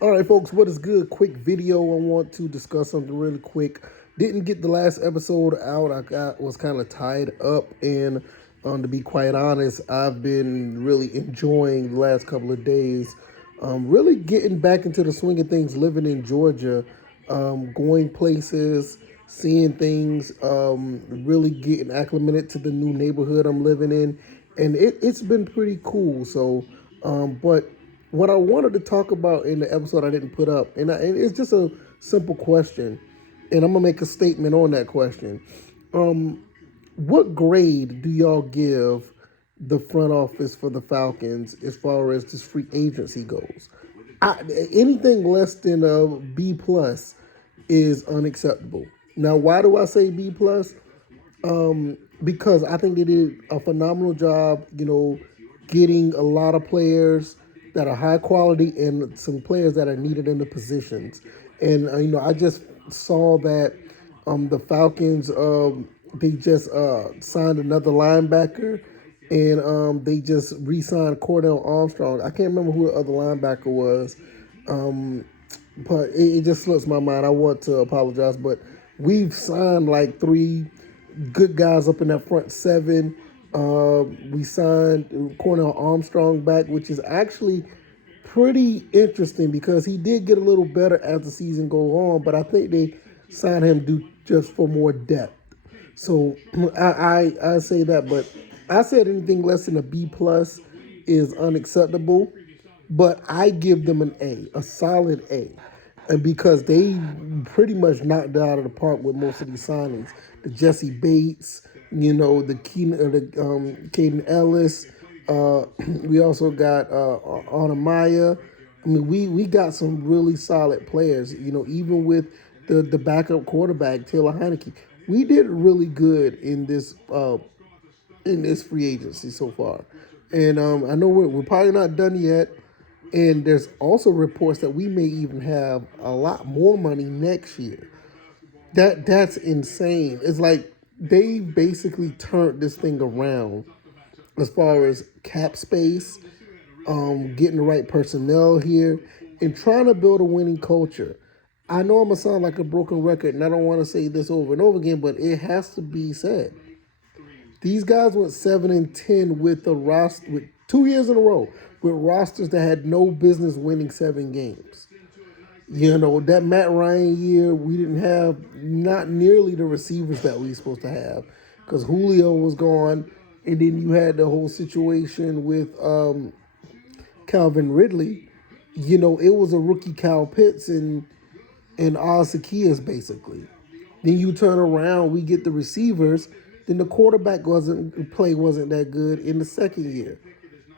All right, folks, what is good? Quick video. I want to discuss something really quick. Didn't get the last episode out. Was kind of tied up, and to be quite honest, I've been really enjoying the last couple of days. Really getting back into the swing of things. Living in Georgia, going places, seeing things. Really getting acclimated to the new neighborhood I'm living in, and it's been pretty cool. So, but what I wanted to talk about in the episode I didn't put up, and it's just a simple question, and I'm gonna make a statement on that question. Um, what grade do y'all give the front office for the Falcons as far as this free agency goes? I, Anything less than a B plus is unacceptable. Now, why do I say B plus? Because I think they did a phenomenal job, getting a lot of players that are high quality and some players that are needed in the positions. And, I just saw that the Falcons, they just signed another linebacker and they just re signed Cordell Armstrong. I can't remember who the other linebacker was. Um, but it just slips my mind. I want to apologize, but we've signed like three good guys up in that front seven. We signed Cornell Armstrong back, which is actually pretty interesting because he did get a little better as the season go on, but I think they signed him just for more depth. So I say that, but I said anything less than a B plus is unacceptable. But I give them an A solid A, and because they pretty much knocked it out of the park with most of these signings. The Jesse Bates, the Caden Ellis. We also got Anamaya. I mean, we got some really solid players. Even with the backup quarterback Taylor Heineke, we did really good in this free agency so far. And I know we're probably not done yet. And there's also reports that we may even have a lot more money next year. That's insane. It's like they basically turned this thing around as far as cap space, getting the right personnel here, and trying to build a winning culture. I know I'm gonna sound like a broken record, and I don't want to say this over and over again, but it has to be said. These guys went 7-10 with a roster with 2 years in a row with rosters that had no business winning 7 games. That Matt Ryan year, we didn't have not nearly the receivers that we were supposed to have because Julio was gone, and then you had the whole situation with Calvin Ridley. It was a rookie Kyle Pitts and Oz Zacchaeus basically. Then you turn around, we get the receivers. Then the quarterback wasn't that good in the second year.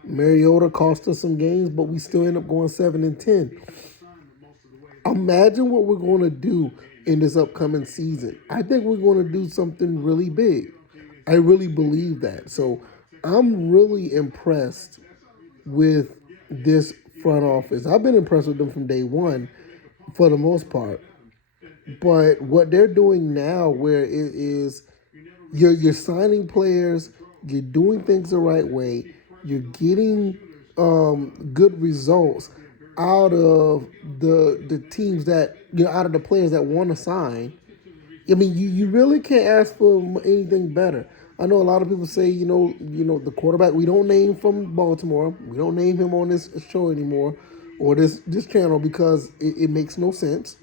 Mariota cost us some games, but we still end up going 7-10. Imagine what we're going to do in this upcoming season. I think we're going to do something really big. I really believe that. So I'm really impressed with this front office. I've been impressed with them from day one for the most part. But what they're doing now, where it is you're signing players, you're doing things the right way, you're getting good results out of the teams that out of the players that want to sign. I mean, you really can't ask for anything better. I know a lot of people say, the quarterback we don't name from Baltimore, we don't name him on this show anymore, or this channel because it makes no sense.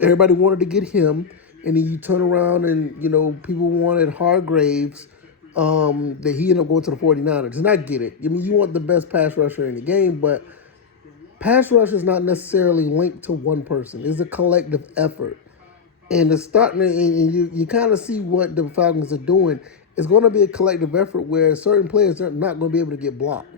Everybody wanted to get him, and then you turn around and, people wanted Hargraves, that he ended up going to the 49ers. And I get it. I mean, you want the best pass rusher in the game, but pass rush is not necessarily linked to one person. It's a collective effort. And it's starting to, and you kind of see what the Falcons are doing. It's going to be a collective effort where certain players are not going to be able to get blocked.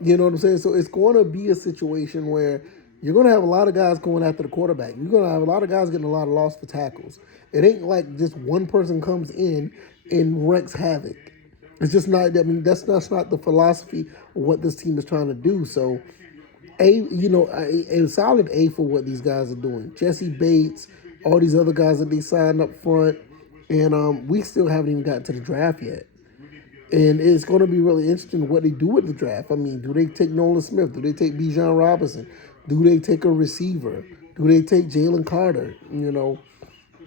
You know what I'm saying? So it's going to be a situation where you're going to have a lot of guys going after the quarterback. You're going to have a lot of guys getting a lot of loss for tackles. It ain't like just one person comes in and wreaks havoc. It's just not. I mean, that's not the philosophy of what this team is trying to do. So, a solid A for what these guys are doing. Jesse Bates, all these other guys that they signed up front, and we still haven't even gotten to the draft yet. And it's going to be really interesting what they do with the draft. I mean, do they take Nolan Smith? Do they take Bijan Robinson? Do they take a receiver? Do they take Jalen Carter?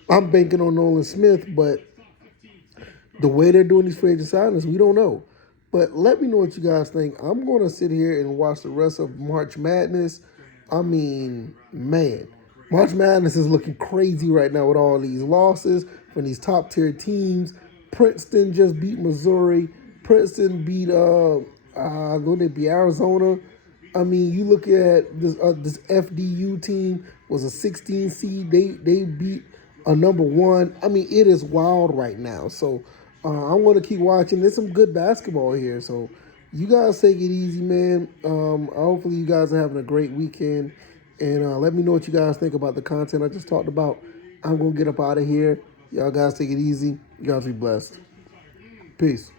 I'm banking on Nolan Smith, but the way they're doing these free agent signings, we don't know. But let me know what you guys think. I'm going to sit here and watch the rest of March Madness. I mean, man, March Madness is looking crazy right now with all these losses from these top tier teams. Princeton just beat Missouri. Princeton beat going to be Arizona. I mean, you look at this FDU team was a 16 seed. They beat a number one. I mean, it is wild right now. So I'm going to keep watching. There's some good basketball here. So you guys take it easy, man. Hopefully you guys are having a great weekend. And let me know what you guys think about the content I just talked about. I'm going to get up out of here. Y'all guys take it easy. You guys be blessed. Peace.